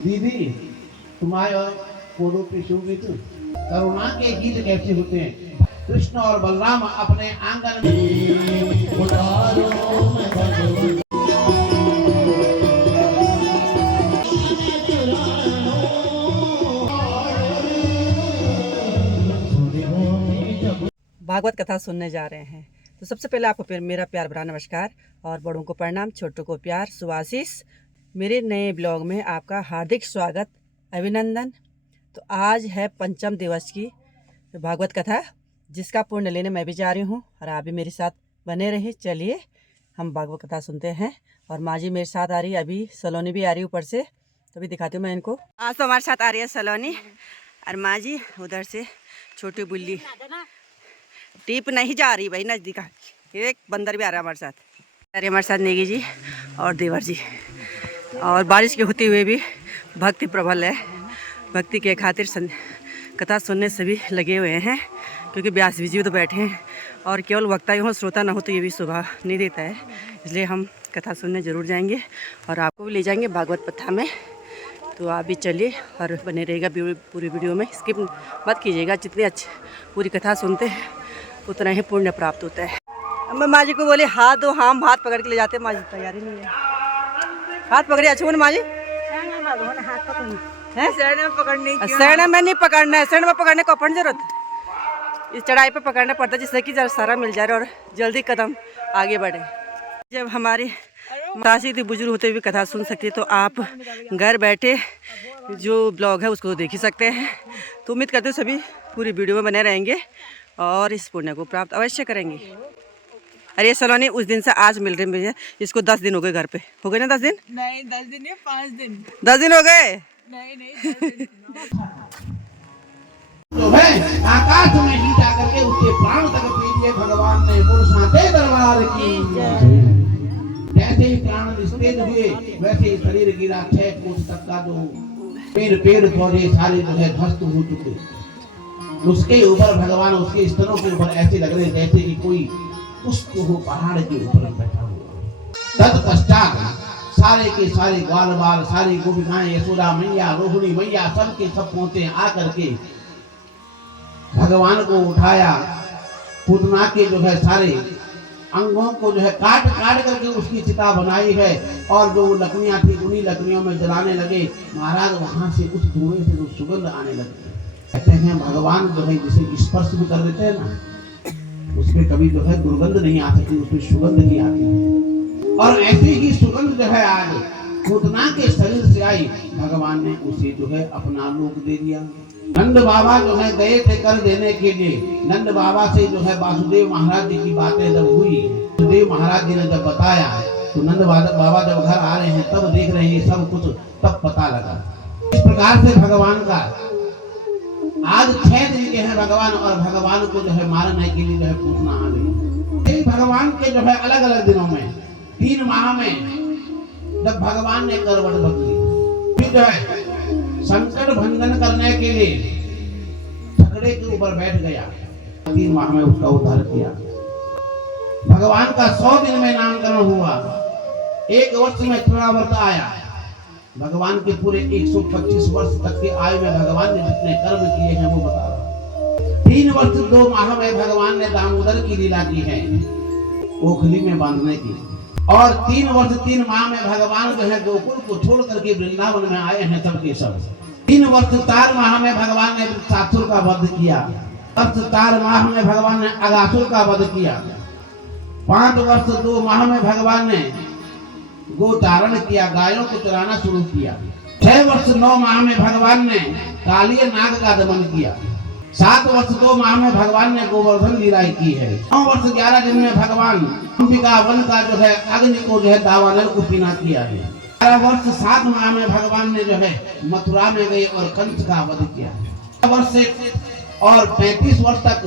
दीदी तुम्हारे और कोडो पे गीत करुणा के गीत कैसे होते हैं। कृष्ण और बलराम अपने आंगन में भागवत कथा सुनने जा रहे हैं। तो सबसे पहले आपको मेरा प्यार भरा नमस्कार और बड़ों को प्रणाम, छोटों को प्यार, सुआशीष। मेरे नए ब्लॉग में आपका हार्दिक स्वागत, अभिनंदन। तो आज है पंचम दिवस की भागवत कथा, जिसका पुण्य लेने मैं भी जा रही हूँ और आप भी मेरे साथ बने रहिए। चलिए हम भागवत कथा सुनते हैं। और माँ जी मेरे साथ आ रही है, अभी सलोनी भी आ रही है ऊपर से, तो भी दिखाती हूँ मैं इनको। आज तो हमारे साथ आ रही है सलोनी और माँ जी उधर से छोटी बुल्ली। टीप नहीं जा रही भाई, नजदीक एक बंदर भी आ रहा है हमारे साथ। अरे हमारे साथ नेगी जी और देवर जी। और बारिश के होते हुए भी भक्ति प्रबल है। भक्ति के खातिर कथा सुनने से भी लगे हुए हैं, क्योंकि व्यास जी तो बैठे हैं और केवल वक्ता ही हो, श्रोता ना हो तो ये भी शोभा नहीं देता है। इसलिए हम कथा सुनने ज़रूर जाएंगे और आपको भी ले जाएंगे भागवत कथा में। तो आप भी चलिए और बने रहेगा पूरी वीडियो में, स्किप मत कीजिएगा। जितनी अच्छी पूरी कथा सुनते हैं उतना ही पुण्य प्राप्त होता है। अब मैं माँ जी को बोले हाथ दो, हम हाथ पकड़ के ले जाते हैं। माँ जी तैयारी नहीं है, हाथ पकड़े अच्छे माँ जी है। शरण में नहीं पकड़ना है, शरण में पकड़ने को अपन जरूरत इस चढ़ाई पे पकड़ना पड़ता है, जिससे कि जरा सारा मिल जाए और जल्दी कदम आगे बढ़े। जब हमारी सासी थी बुजुर्ग होते हुए कथा सुन सकती है, तो आप घर बैठे जो ब्लॉग है उसको देख ही सकते हैं। तो उम्मीद करते हो सभी पूरी वीडियो में बने रहेंगे और इस पुण्य को प्राप्त अवश्य करेंगे। अरे सलोनी उस दिन से आज मिल रही मुझे, इसको 10 दिन हो गए घर पे। हो गए ना 10 दिन? नहीं 10 दिन नहीं, 5 दिन। 10 दिन हो गए? नहीं 10 दिन। तो है आकाश में लीटा करके उसके प्राण तक पी लिए भगवान ने। पुरुषाते दरबार की जैसे ही प्राण निस्तेज हुए वैसे ही शरीर गिरा 6 कोस तक का जो पेड़ पौधे सारे जो है ध्वस्त हो चुके। उसके ऊपर भगवान उसके स्तनों के ऊपर ऐसे लग रहे जैसे कि कोई पुष्प हो पहाड़ के ऊपर बैठा हुआ। तत्पश्चात सारे के सारे ग्वाल बाल, सारी गोपिकाएं, यशोदा मैया, रोहिणी मैया, सब के सब पहुंचे। आकर के भगवान को उठाया, पूतना के जो है सारे अंगों को जो है काट करके उसकी चिता बनाई है और जो लकड़ियां थी उन्हीं लकड़ियों में जलाने लगे। महाराज वहां से उस धुएं से जो सुगंध आने लगी। कहते हैं भगवान जो है जिसे स्पर्श भी कर देते हैं ना, उसमें कभी जो है दुर्गंध नहीं आ सकती, उसमें सुगंध नहीं आती। और ऐसी ही सुगंध जो है आज पूतना के शरीर से आई। भगवान ने उसे जो है अपना लोक दे दिया। नंद बाबा जो है गए थे कर देने के लिए। नंद बाबा से जो है वासुदेव महाराज जी की बातें जब हुई, वासुदेव महाराज जी ने जब बताया, तो नंद बाबा जब घर आ रहे हैं तब देख रहे हैं सब कुछ, तब पता लगा। इस प्रकार से भगवान का आज 6 दिन के हैं भगवान, और भगवान को जो है मारने के लिए जो है पूतना आ गई। भगवान के जो है अलग अलग दिनों में 3 माह में जब भगवान ने करवट बदली, फिर जो है संकट भंजन करने के लिए झगड़े के ऊपर बैठ गया। 3 माह में उसका उद्धार किया। भगवान का 100 दिन में नामकरण हुआ। 1 वर्ष में चुनावर्त आया। भगवान के पूरे 125 वर्ष तक के आयु में भगवान ने जितने कर्म किए हैं वो बता रहा। 3 वर्ष 2 माह में भगवान ने दामोदर की लीला की है, ओखली में बांधने की। और 3 वर्ष 3 माह में भगवान जो है गोकुल को छोड़ करके वृंदावन में आए हैं सबके सब। 3 वर्ष 4 माह में भगवान ने वृक्षासुर का वध किया। 4 माह में भगवान ने अगासुर का वध किया। 5 वर्ष 2 माह में भगवान ने गोचारण किया, गायों को चराना शुरू किया। 6 वर्ष 9 माह में भगवान ने कालिय नाग का दमन किया। 7 वर्ष 2 माह में भगवान ने गोवर्धन लीला की है। 9 वर्ष 11 दिन में भगवान अंबिका वन का जो है अग्नि को जो है दावानल को पीना किया है। 11 वर्ष 7 माह में भगवान ने जो है मथुरा में गए और कंस का वध किया। 11 वर्ष से और 35 वर्ष तक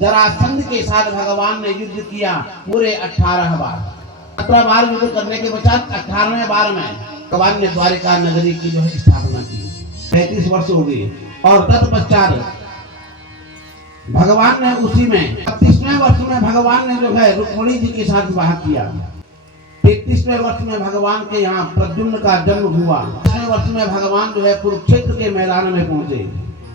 जरासंध के साथ भगवान ने युद्ध किया पूरे 18 बार। 17 बार युद्ध करने के पश्चात 18वें बार में भगवान ने द्वारिका नगरी की जो है स्थापना की। 35 वर्ष हो गए। और तत्पश्चात भगवान ने उसी में 32वें वर्ष में भगवान ने जो है रुक्मिणी जी के साथ विवाह किया। 33वें वर्ष में भगवान के यहाँ प्रद्युम्न का जन्म हुआ। 33वें वर्ष में भगवान जो है कुरुक्षेत्र के मैदान में पहुंचे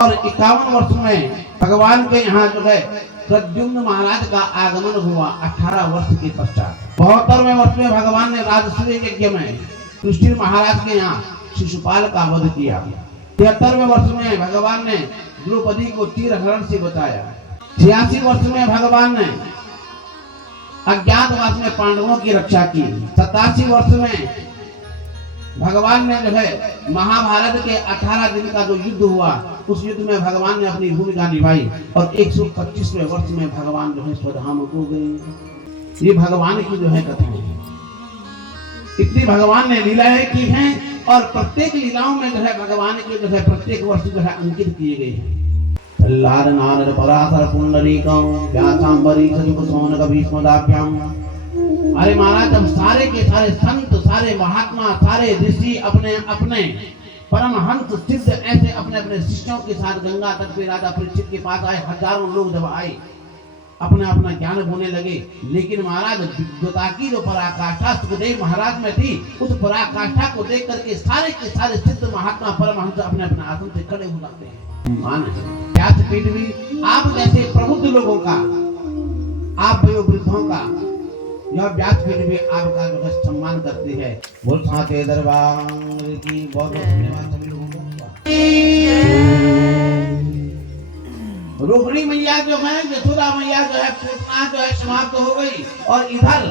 और 51 वर्ष में भगवान के यहाँ जो है प्रद्युम्न महाराज का आगमन हुआ 18 वर्ष के पश्चात। 72वें वर्ष में भगवान ने राजसूय यज्ञ में युधिष्ठिर महाराज के यहाँ शिशुपाल का वध किया। 73वें वर्ष में भगवान ने द्रौपदी को चीरहरण से बचाया। 86 वर्ष में भगवान ने अज्ञातवास में पांडवों की रक्षा की। 87 वर्ष में भगवान ने जो है महाभारत के 18 दिन का जो युद्ध हुआ उस युद्ध में भगवान ने अपनी भूमिका निभाई और 125वें वर्ष में भगवान जो है स्वधाम हो गए। ये भगवान की जो है कथा है। इतनी भगवान ने लीलाएं की हैं और प्रत्येक लीलाओं में जो है भगवान के जो है प्रत्येक वर्ष जो है अंकित किए गए हैं। प्रहलाद नारद पराशर पुंडरीकं व्यासांबरी सजुग सौनक भीष्मदाभ्याम। अरे महाराज, जब सारे के सारे संत, सारे महात्मा, सारे ऋषि अपने अपने परमहंस सिद्ध ऐसे अपने अपने शिष्यों के साथ गंगा तट पे राजा परीक्षित के पास आए, हजारों लोग जब आए अपना अपना ज्ञान बोलने लगे, लेकिन महाराज विद्वता की जो पराकाष्ठा सुखदेव महाराज में थी उस पराकाष्ठा को देख करके सारे के सारे सिद्ध महात्मा परमहंस अपने अपने आसन से खड़े हो जाते हैं। मान व्यासपीठ भी आप जैसे प्रबुद्ध लोगों का, आप वयोवृद्धों का, यह व्यासपीठ भी आपका जो है सम्मान करती है। बोल साचे दरबार की बहुत बहुत धन्यवाद सभी लोगों को। रोहिणी मैया जो है, यशोदा मैया जो है, पूतना जो है समाप्त हो गई और इधर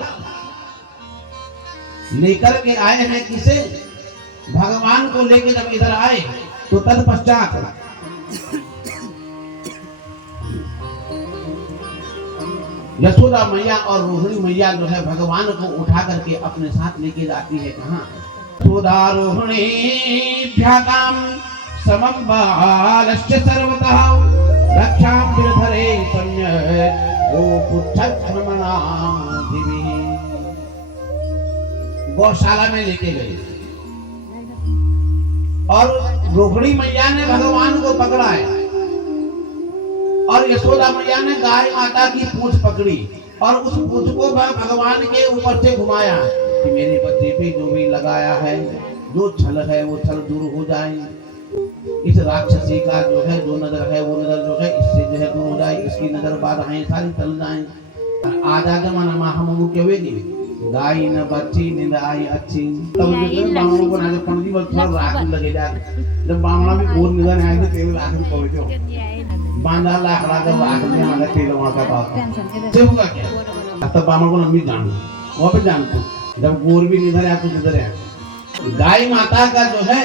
लेकर के आए हैं किसे? भगवान को लेकर जब इधर आए तो तत्पश्चात यशोदा मैया और रोहिणी मैया जो है भगवान को उठा करके अपने साथ लेके जाती है। कहाँ? यशोदा रोहिणीभ्यां समं बालस्य सर्वतः रक्षां बिरधरे सम्य गौशाला में लेके गए और रोहिणी मैया ने भगवान को पकड़ा है और यशोदा मैया ने गाय माता की पूंछ पकड़ी और उस पूंछ को भगवान के ऊपर से घुमाया कि मेरे बच्चे पे जो भी लगाया है, जो छल है वो छल दूर हो जाए, इस राक्षसी का जो है जो नजर है वो नजर जो है इससे जो है दूर हो जाए, इसकी नजर बाधाएं सारी टल जाएं। आजा जमाना में हम मुख्य हुएगी गाय न बच्ची नींद आई अच्छी। तब बामणों को ना पंडित जी थोड़ा राख लगे जाए, जब बामणा भी गोर निधन आएंगे तेल राख में पहुंचो बांधा लाखड़ा जब राख में आगे तेल वहां का बात से होगा क्या? तब बामण को नहीं जानू वो भी जानते जब गोर भी निधन आया तो किधर है। गाय माता का जो है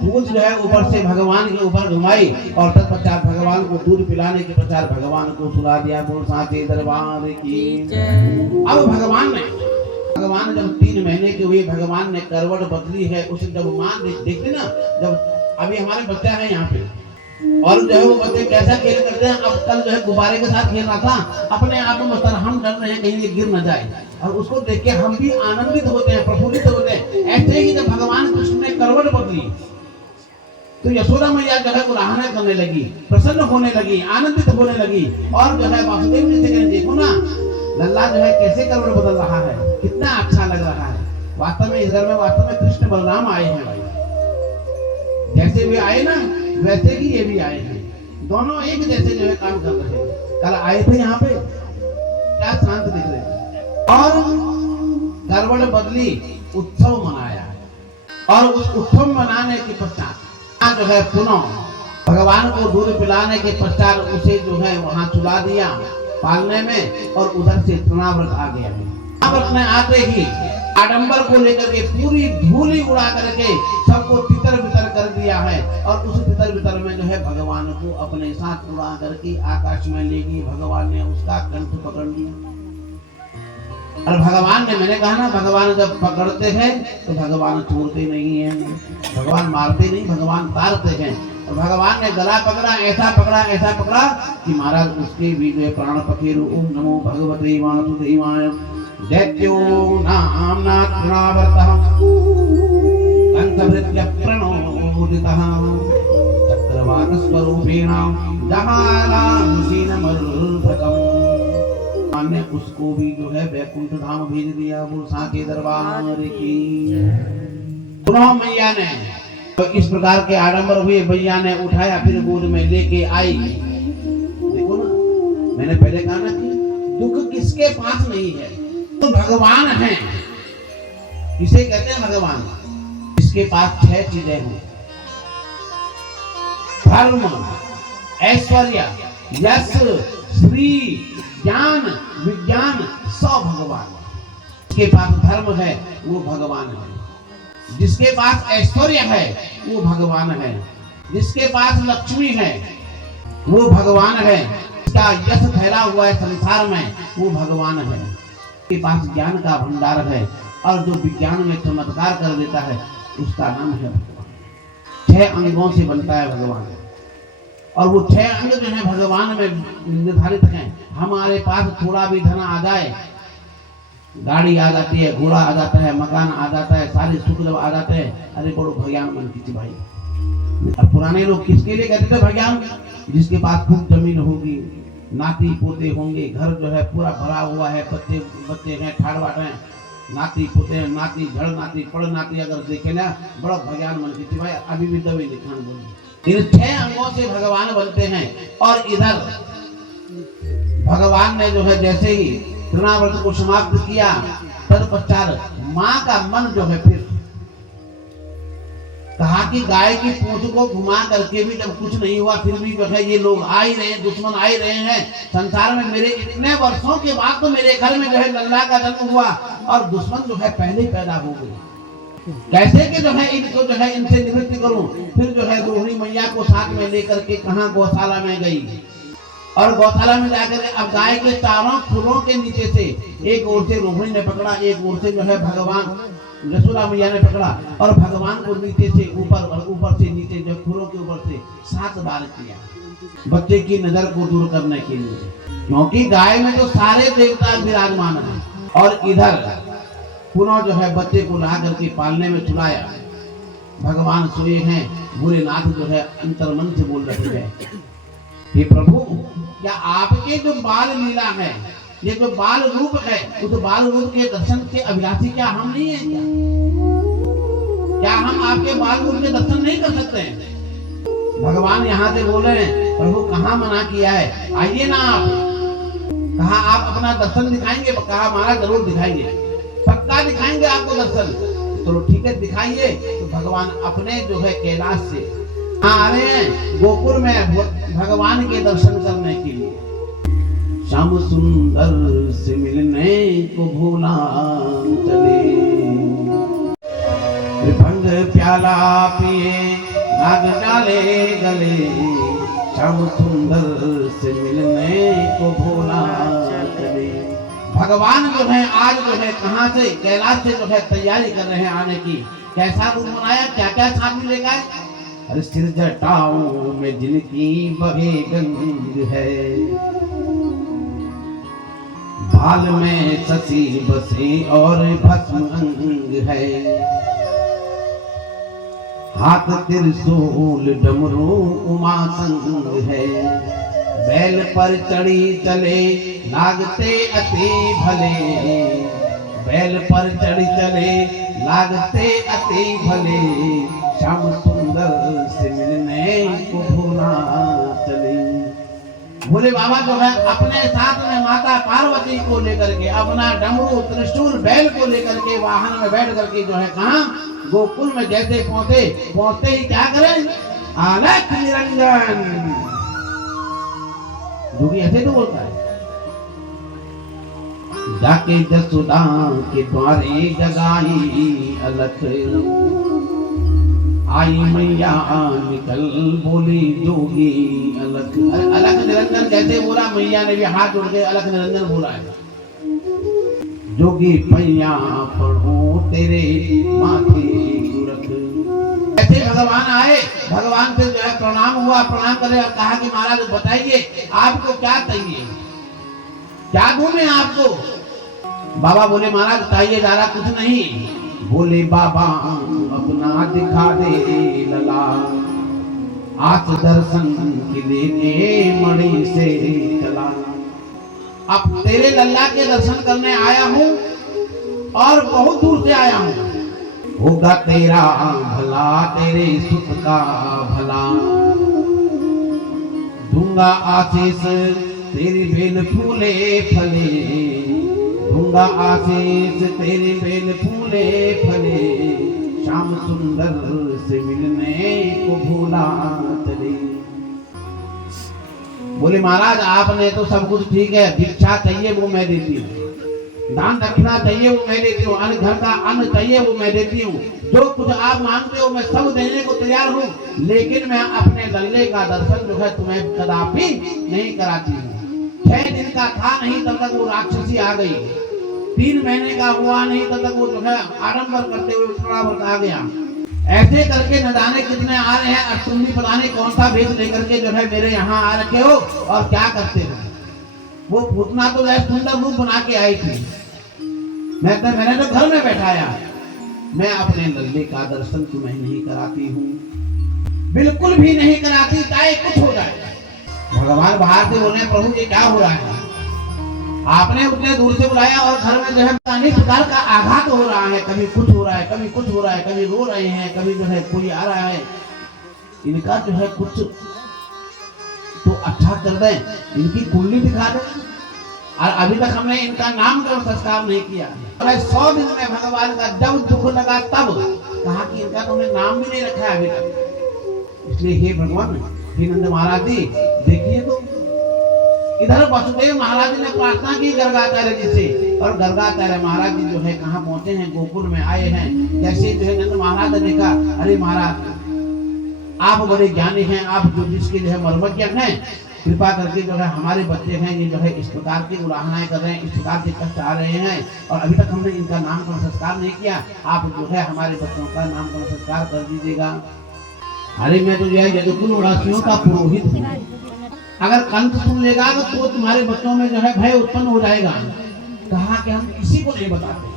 पूंछ जो है ऊपर से भगवान के ऊपर घुमाई और तत्पश्चात भगवान को दूध पिलाने के पश्चात भगवान को सुला दिया। बोल साचे दरबार की। अब भगवान जब 3 महीने के हुए भगवान ने करवट बदली है। उसे जब मां देखते ना, जब अभी हमारे बच्चा है यहाँ पे और जो है वो बच्चे कैसा खेल करते हैं। अब कल जो है गुब्बारे के साथ खेल रहा था, अपने आप में मतलब हम डर रहे हैं कहीं ये गिर न जाए और उसको देख के हम भी आनंदित होते हैं, प्रफुल्लित होते हैं। ऐसे ही जब भगवान कृष्ण ने करवट बदली तो यशोदा मैया जो है उलाहना करने लगी, प्रसन्न होने लगी, आनंदित होने लगी और जो है वासुदेव जी से कहने देखो ना लल्ला जो है कैसे करवट बदल रहा है, कितना अच्छा लग रहा है। वास्तव में इस घर में वास्तव में कृष्ण बलराम आए हैं भाई, जैसे भी आए ना वैसे ही ये भी आए हैं, दोनों एक जैसे जो है काम कर रहे हैं। कल आए थे यहाँ पे क्या शांत दिख रहे थे और करवट बदली उत्सव मनाया और उस उत्सव मनाने के पश्चात जो है पुनः भगवान को दूध पिलाने के पश्चात उसे जो है वहां चुला दिया पालने में और उधर से तृणाव्रत आ गया। तृणाव्रत में आते ही आडंबर को लेकर के पूरी धूली उड़ा करके सबको तितर बितर कर दिया है और उस तितर बितर में जो है भगवान को अपने साथ उड़ा करके आकाश में ले गई। भगवान ने उसका कंठ पकड़ लिया और भगवान ने, मैंने कहा ना भगवान जब पकड़ते हैं तो भगवान छोड़ते नहीं है, भगवान मारते नहीं, भगवान तारते हैं। और भगवान ने गला पकड़ा, ऐसा पकड़ा कि महाराज उसके भी जो प्राण पखेरु। ओम नमो भगवते वासुदेवाय। दैत्यो नाम्ना तृणावर्तः कंठभृत्य प्रणोदितः चक्रवाक स्वरूपेण जहालानुशीनमर्भकम्। ने उसको भी जो है वैकुंठ धाम भेज दिया। वो साके दरबार की पुनः मैया ने तो इस प्रकार के आडंबर हुए। मैया ने उठाया, फिर गोद में लेके आई। देखो ना, मैंने पहले कहा ना कि दुख किसके पास नहीं है, तो भगवान है। किसे कहते हैं भगवान? इसके पास 6 चीजें हैं: धर्म, ऐश्वर्य, यश, श्री, ज्ञान, विज्ञान, सब भगवान। जिसके पास धर्म है वो भगवान है, जिसके पास ऐश्वर्य है वो भगवान है, जिसके पास लक्ष्मी है वो भगवान है, जिसका यश फैला हुआ है संसार में वो भगवान है, जिसके पास ज्ञान का भंडार है और जो विज्ञान में चमत्कार कर देता है उसका नाम है भगवान। 6 अंगों से बनता है भगवान, और वो 6 अंग जो है भगवान में निर्धारित हैं। हमारे पास थोड़ा भी धन आ जाए, गाड़ी आ जाती है, घोड़ा आ जाता है, मकान आ जाता है, सारे सुख जब आ जाते हैं, अरे बड़ो भगवान मन की भाई। अब पुराने लोग किसके लिए कहते थे भगवान? जिसके पास खूब जमीन होगी, नाती पोते होंगे, घर जो है पूरा भरा हुआ है, बच्चे बच्चे हैं, ठाड़ बाट हैं, नाती पोते हैं, नाती झड़ नाती पड़ नाती अगर देखे ना, बड़ा भगवान मन की भाई। अभी भी दबे दिखान बोले। इन 6 अंगों से भगवान बनते हैं। और इधर भगवान ने जो है जैसे ही तृणाव्रत को समाप्त किया, तत्पश्चात मां का मन जो है फिर कहा कि गाय की पूंछ को घुमा करके भी जब कुछ नहीं हुआ, फिर भी जो है ये लोग आ ही रहे हैं, दुश्मन आ ही रहे हैं संसार में। मेरे इतने वर्षों के बाद तो मेरे घर में जो है लल्ला का जन्म हुआ और दुश्मन जो है पहले ही पैदा हो गए। कैसे कि जो है इनको जो है इनसे निवृत्ति करूं। फिर जो है रोहिणी मैया को साथ में लेकर के कहां गौशाला में गई, और गौशाला में जाकर अब गाय के चारों खुरों के नीचे से एक ओर से रोहिणी ने पकड़ा, एक ओर से जो है भगवान यशोदा मैया ने पकड़ा, और भगवान को नीचे से ऊपर और ऊपर से नीचे जो खुरों के ऊपर से 7 बार किया, बच्चे की नजर को दूर करने के लिए, क्योंकि गाय में जो सारे देवता विराजमान हैं। और इधर पुनः जो है बच्चे को ला करके पालने में छुड़ाया। भगवान सोए हैं, भोलेनाथ जो है अंतर्मन से बोल रहे हैं, हे प्रभु, क्या आपके जो बाल लीला है, ये जो बाल रूप है, उस बाल रूप के दर्शन के अभिलाषी क्या हम नहीं है? क्या हम आपके बाल रूप के दर्शन नहीं कर सकते हैं? भगवान यहाँ से बोल रहे हैं, प्रभु कहाँ मना किया है, आइए ना आप। कहा आप अपना दर्शन दिखाएंगे? कहा महाराज जरूर दिखाएंगे, पक्का दिखाएंगे आपको दर्शन। चलो ठीक है, दिखाइए। तो भगवान अपने जो है कैलाश से आ रहे हैं गोकुल में भगवान के दर्शन करने के लिए। श्याम सुंदर से मिलने को भोला चले, भंग प्याला पिए नाग डाले गले, श्याम सुंदर से मिलने को भोला चले। भगवान जो है आज जो है कहां से, कैलाश से जो है तैयारी कर रहे हैं आने की। कैसा रूप बनाया, क्या क्या साथ में लेकर आए? अरे सिर जटाओं में जिनकी बहे गंग है, बाल में शशि बसे और भस्म अंग है, हाथ त्रिशूल डमरू उमा संग है, बैल पर चढ़ी चले लागते अति भले, बैल पर चढ़ी चले लागते अति भले, श्याम सुंदर से मिलने को भोला चले। भोले बाबा जो है अपने साथ में माता पार्वती को लेकर के, अपना डमरू त्रिशूल बैल को लेकर के वाहन में बैठ करके जो है कहा गोकुल में जैसे पहुंचते ही क्या करें, अलख निरंजन। जोगी ऐसे तो बोलता है, जाके जसोदा के द्वारे जगाई अलख, आई मैया निकल बोली जोगी अलख। अलख निरंजन जैसे बोला, मैया ने भी हाथ जोड़ के अलख निरंजन बोला है। जोगी पैया पढ़ो तेरे माथे गुरख। ऐसे भगवान आए, भगवान से जो है प्रणाम हुआ, प्रणाम करे और कहा कि महाराज बताइए आपको क्या चाहिए, क्या दूं मैं आपको? बाबा बोले महाराज चाहिए ज्यादा कुछ नहीं। बोले बाबा अपना दिखा दे लला, आस दर्शन के लेके मणि से चला। अब तेरे लल्ला के दर्शन करने आया हूँ और बहुत दूर से आया हूँ। होगा तेरा भला, तेरे सुख का भला, दूंगा आशीष तेरी बेल फूले फले, दूंगा आशीष तेरी बेल फूले फले, श्याम सुंदर से मिलने को भूला चले। बोले महाराज आपने तो सब कुछ ठीक है, भिक्षा चाहिए वो मैं देती हूँ, दान दक्षिणा चाहिए वो मैं देती हूँ, अन्न घर का अन्न चाहिए वो मैं देती हूँ, जो कुछ आप मांगते हो मैं सब देने को तैयार हूँ, लेकिन मैं अपने लल्ले का दर्शन जो है तुम्हें कदापि नहीं कराती हूँ। 6 दिन का था नहीं तब तक वो राक्षसी आ गई, 3 महीने का हुआ नहीं तब तक वो जो है आडंबर करते हुए थोड़ा आ गया। ऐसे करके न जाने कितने आ रहे हैं, और तुम भी पता नहीं कौन सा भेष लेकर के जो है मेरे यहाँ आ रखे हो और क्या करते हो। वो पूतना तो वह सुंदर रूप बना के आई थी, मैंने तो घर में बैठाया, मैं अपने लल्ले का दर्शन तुम्हें नहीं कराती हूँ, बिल्कुल भी नहीं कराती, चाहे कुछ हो जाए। भगवान बाहर से बोले प्रभु ये क्या हो रहा है, आपने उतने दूर से बुलाया और घर में जो है अनेक प्रकार का आघात हो रहा है, कभी कुछ हो रहा है, कभी कुछ हो रहा है, कभी रो रहे हैं, कभी जो है कोई आ रहा है, इनका जो है कुछ तो अच्छा कर दें, इनकी कुंडली दिखा दें। और अभी तक हमने इनका नामकरण संस्कार नहीं किया। 100 दिन में भगवान का जब दुख लगा तब कहा कि इनका तो हमने नाम भी नहीं रखा है अभी तक। इसलिए हे भगवान, हे नंद महाराज जी देखिए तो इधर वसुदेव महाराज ने प्रार्थना की गर्गाचार्य जी से, और गर्गाचार्य महाराज जी जो है कहाँ पहुंचे हैं, गोकुल में आए हैं। जैसे जो है नंद महाराज ने देखा, अरे महाराज आप बड़े ज्ञानी हैं, आप ज्योतिष के जो है मर्मज्ञ हैं, कृपा करके जो है हमारे बच्चे हैं ये जो है इस प्रकार की उलाहनाएं कर रहे हैं, इस प्रकार के कष्ट आ रहे हैं, और अभी तक हमने इनका नामकरण संस्कार नहीं किया, आप जो है हमारे बच्चों का नामकरण संस्कार कर दीजिएगा। अरे मैं तो जो है यदुकुल उड़ासियों का पुरोहित हूँ, अगर कंठ सुन लेगा तो तुम्हारे बच्चों में जो है भय उत्पन्न हो जाएगा। कहा कि हम किसी को नहीं बताते,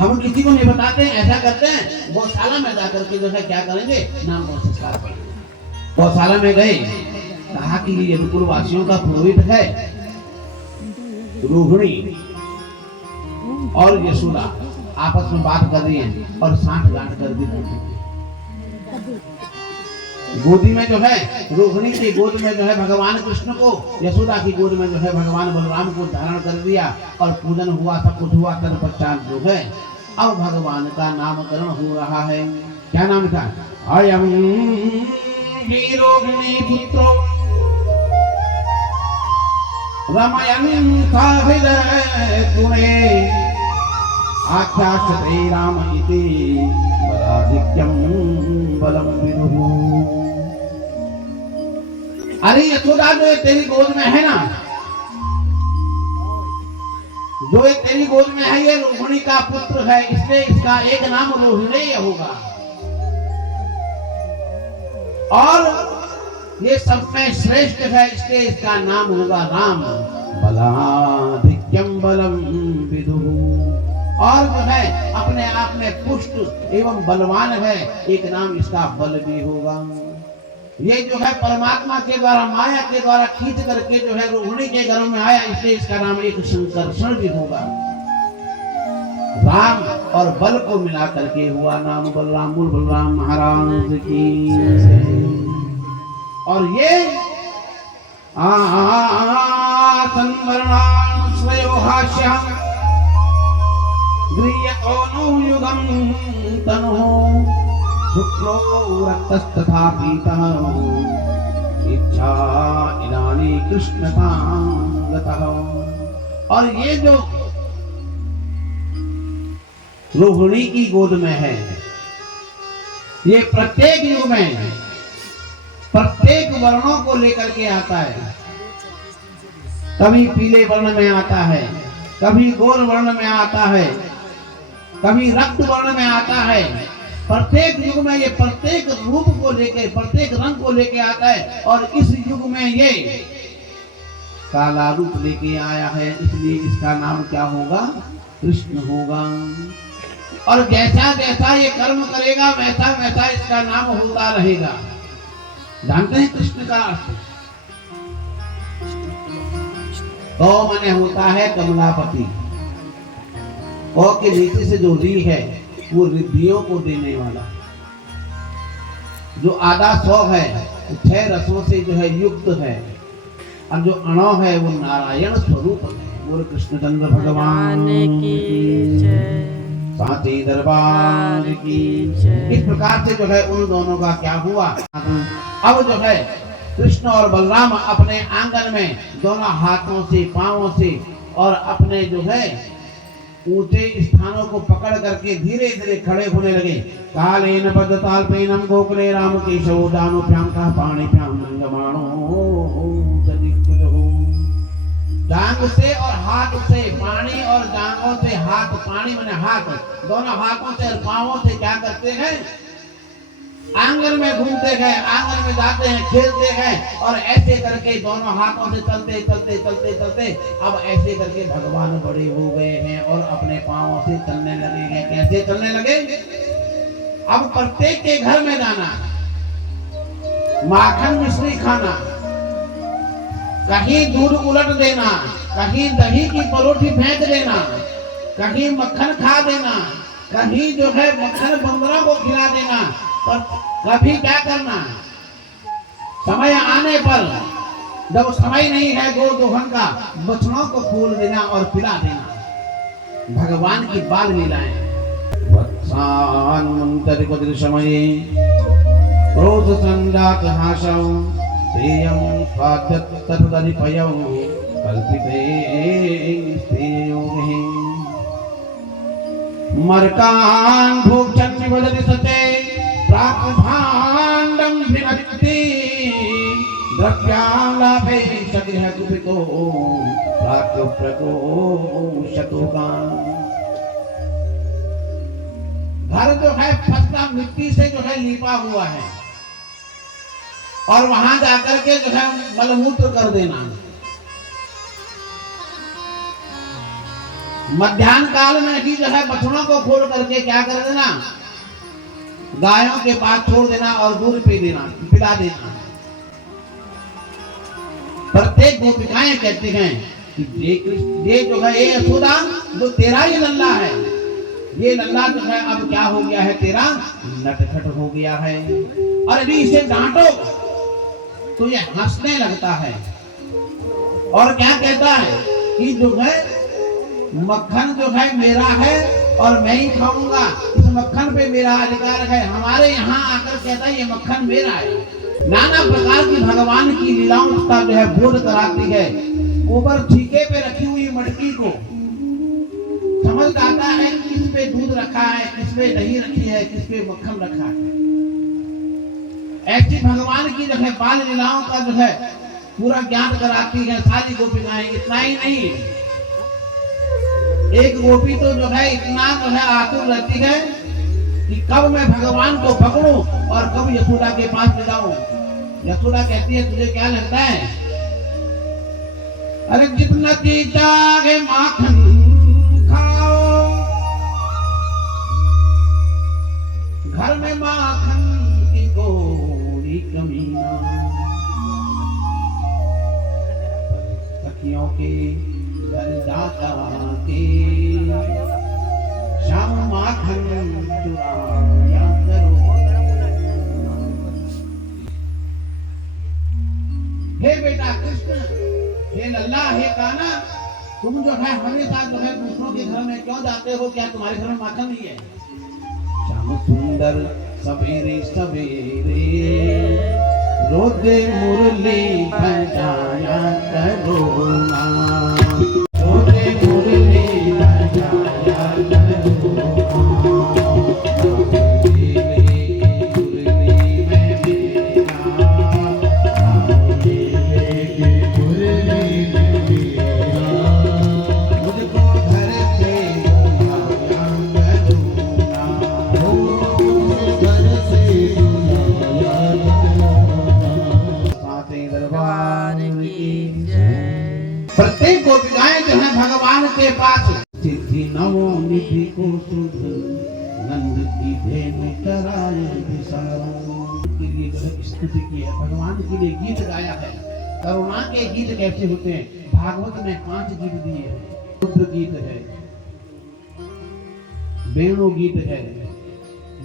हम किसी को नहीं बताते, ऐसा करते हैं गौशाला में जाकर के जो है क्या करेंगे, नामकरण संस्कार करेंगे। गौशाला में गए, कहा कि ये यदुकुल वासियों का पुरोहित है, रोहिणी और यशोदा आपस में बात कर रही हैं और साठ गांठ कर दी। गोदी में जो है रोहिणी की गोद में जो है भगवान कृष्ण को, यशोदा की गोद में जो है भगवान बलराम को धारण कर दिया, और पूजन हुआ, सब कुछ हुआ। तत्पश्चात जो है अब भगवान का नामकरण हो रहा है। क्या नाम था? अयम रोहिणी पुत्रो रमयन् साहृदय गुणे आख्यास्यते राम इति बलाधिक्यं बलम विदुः। अरे यशोदा जो तेरी गोद में है ना, जो ये तेरी गोद में है ये रोहिणी का पुत्र है, इसलिए इसका एक नाम रोहिणी होगा, और ये सब में श्रेष्ठ है, इसलिए इसका नाम होगा राम। बलाधिक्यम बलम विदुः, और जो है अपने आप में पुष्ट एवं बलवान है, एक नाम इसका बल भी होगा। ये जो है परमात्मा के द्वारा, माया के द्वारा खींच करके जो है रोहिणी के गर्भ में आया, इसलिए इसका नाम एक संकर्षण भी होगा। राम और बल को मिला करके हुआ नाम बलराम। बोल बलराम महाराज की। और ये संवरणां श्रेयो हास्यं गृह्यतो नो युगं तनुः शुक्लो रक्तस्तथा पीतः इच्छा इदानीं कृष्णतां गतः। और ये जो रोहिणी की गोद में है, ये प्रत्येक युग में प्रत्येक वर्णों को लेकर के आता है। कभी पीले वर्ण में आता है, कभी गोल वर्ण में आता है, कभी रक्त वर्ण में आता है। प्रत्येक युग में ये प्रत्येक रूप को लेके, प्रत्येक रंग को लेके आता है, और इस युग में ये काला रूप लेके आया है, इसलिए इसका नाम क्या होगा? कृष्ण होगा। और जैसा जैसा ये कर्म करेगा वैसा वैसा इसका नाम होता रहेगा। जानते हैं कृष्ण का अर्थ? तो माने होता है कमलापति। ओ के नीचे से जो री है वो रिद्धियों को देने वाला। जो आधा सौ है 6 रसों से जो है युक्त है, और जो अणो है वो नारायण स्वरूप है। बोल कृष्णचंद्र भगवान की जय, साची दरबार की जय। इस प्रकार से जो है उन दोनों का क्या हुआ। अब जो है कृष्ण और बलराम अपने आंगन में दोनों हाथों से पांवों से और अपने जो है ऊंचे स्थानों को पकड़ करके धीरे धीरे खड़े होने लगे। कालेन पद्मताल्पेनम गोकुले राम केशव दानुभ्याम का पाणिभ्याम नंगमाणो जांग से और हाथ से पानी और जांगों से हाथ, पानी माने हाथ, दोनों हाथों से और पांवों से क्या करते हैं, आंगन में घूमते गए, आंगन में जाते हैं, खेलते गए, और ऐसे करके दोनों हाथों से चलते चलते चलते चलते अब ऐसे करके भगवान बड़े हो गए हैं और अपने पांवों से चलने लगे हैं। कैसे चलने लगे, अब प्रत्येक के घर में जाना, माखन मिश्री खाना, कहीं दूध उलट देना, कहीं दही की परोठी फेंक देना, कहीं मक्खन खा देना, कहीं जो है मक्खन बंदरों को खिला देना, पर कभी क्या करना, समय आने पर जब समय नहीं है गो दोहन का, बछड़ों को खोल देना और पिला देना। भगवान की बाल लीलाएं। वत्सानुमंतरिक समये क्रोध संजात हासौ तेयं स्वाद्यततदरिपयौ कल्पिते स्तेयोगे मर्कान् भोक्षन् निवदति सते प्राप्भाण्डं भिनक्ति द्रव्यालाभे सगृह कुपितो प्राप्यप्रको शतोगान्। घर जो है फसला मिट्टी से जो है लीपा हुआ है, और वहां जाकर के जो है मलमूत्र कर देना। मध्याह्न काल में ही जो है बछड़ों को खोल करके क्या कर देना, गायों के पास छोड़ देना और दूध पी देना, पिला देना। प्रत्येक गोपिकाएं कहती हैं कि ये जो है ये यशोदा जो तेरा ही लल्ला है, ये लल्ला जो है अब क्या हो गया है, तेरा नटखट हो गया है, और यदि इसे डांटो तो ये हंसने लगता है और क्या कहता है कि जो है मक्खन जो है मेरा है और मैं ही खाऊंगा, इस मक्खन पे मेरा अधिकार है। हमारे यहाँ आकर कहता है ये मक्खन मेरा है। नाना प्रकार की भगवान की लीलाओं का जो है बोध कराती है। ऊपर ठीके पे रखी हुई मटकी को समझ आता है किस पे दूध रखा है, किस पे दही रखी है, किस पे मक्खन रखा है। ऐसी भगवान की जो है बाल लीलाओं का जो है पूरा ज्ञान कराती है सारी गोपिकाएं। इतना ही नहीं, एक गोपी तो जो है इतना जो है आतुर रहती है कि कब मैं भगवान को पकड़ूं और कब यशोदा के पास ले जाऊं। यशोदा कहती है तुझे क्या लगता है, अरे जितना जी चाहे माखन खाओ, घर में माखन की कोई कमी ना, सखियों के घर जाता के शाम माखन चुराया करो। हे बेटा कृष्ण, हे लल्ला, हे कान्हा, तुम जो है हमेशा जो है दूसरों के घर में क्यों जाते हो, क्या तुम्हारे घर में माखन नहीं है? श्याम सुंदर सवेरे सवेरे रोजे मुरली बजाया करो ना, रोजे मुरली बजाया करो प्रत्येक गोपिकाएं जो है भगवान के पास सिद्धि नवो निधि को सुध नंद की धेनु चराए विसारो के लिए जो है स्तुति की है, भगवान के लिए गीत गाया है। करुणा के गीत कैसे होते हैं, भागवत में 5 गीत दिए हैं। रुद्र गीत है, वेणु गीत है,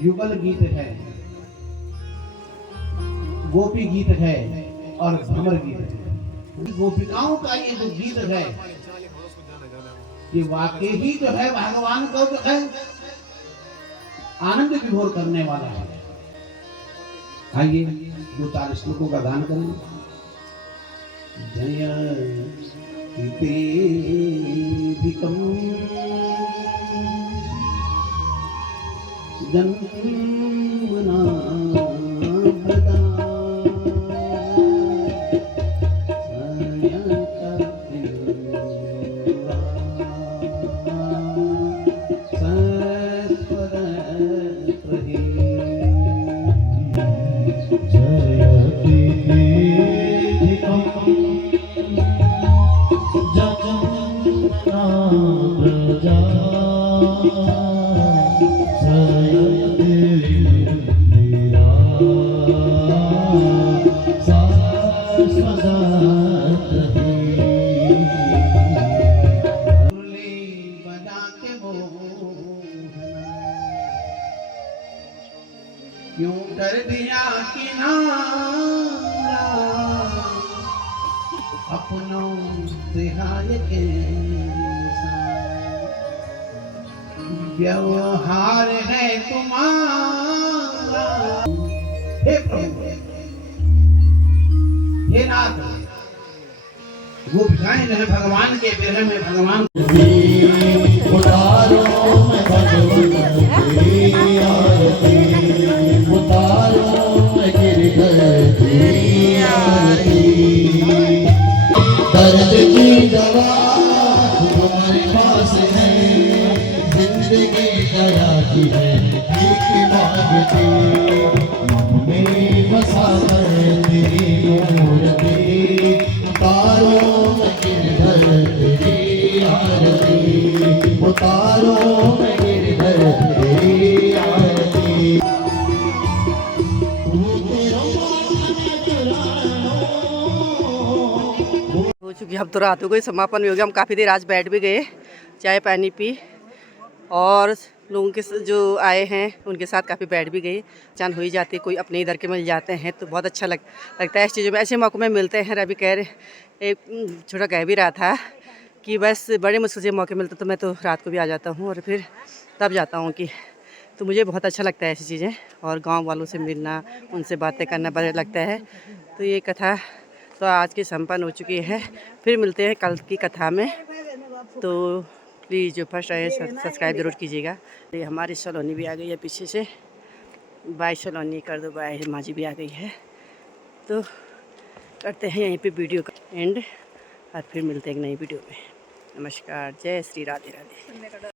युगल गीत है, गोपी गीत है और भ्रमर गीत है। गोपिकाओं का ये जो गीत है ये वाकई ही जो है भगवान को जो है आनंद विभोर करने वाला है। आइए 2-4 श्लोकों का गान करें। जय तेधिकं जन्मना भदा क्यों कर दिया किनारा अपनों से हाय के व्यवहार है तुम्हारा। हे प्रभु, हे नाथ, गोपिकाएं जो है भगवान के विरह में भगवान दर्द की दवा तुम्हारे पास है, जिंदगी दया की है भीख मांगती, में बसा कर तेरी मूर्ति, उतारो मैं गिरधर तेरी आरती, उतारो मैं गिरधर तेरी आरती। हो चुकी अब तो रात हो गई, समापन भी हो गया। हम काफ़ी देर आज बैठ भी गए, चाय पानी पी और लोगों के जो आए हैं उनके साथ काफ़ी बैठ भी गए। जान हो ही जाती, कोई अपने इधर के मिल जाते हैं तो बहुत अच्छा लगता है। इस चीज़ों में ऐसे मौक़ों में मिलते हैं। रवि एक छोटा कह भी रहा था कि बस बड़े मुश्किल से मौके मिलते तो मैं तो रात को भी आ जाता हूँ और फिर तब जाता हूँ कि तो मुझे बहुत अच्छा लगता है ऐसी चीज़ें, और गाँव वालों से मिलना, उनसे बातें करना बढ़िया लगता है। तो ये कथा तो आज की संपन्न हो चुकी है। फिर मिलते हैं कल की कथा में। तो प्लीज़ जो फर्स्ट आए सब्सक्राइब ज़रूर कीजिएगा। ये हमारी सलोनी भी आ गई है पीछे से। बाय सलोनी कर दो, बाय माँ जी भी आ गई है। तो करते हैं यहीं पे वीडियो का एंड और फिर मिलते हैं एक नई वीडियो में। नमस्कार, जय श्री राधे राधे।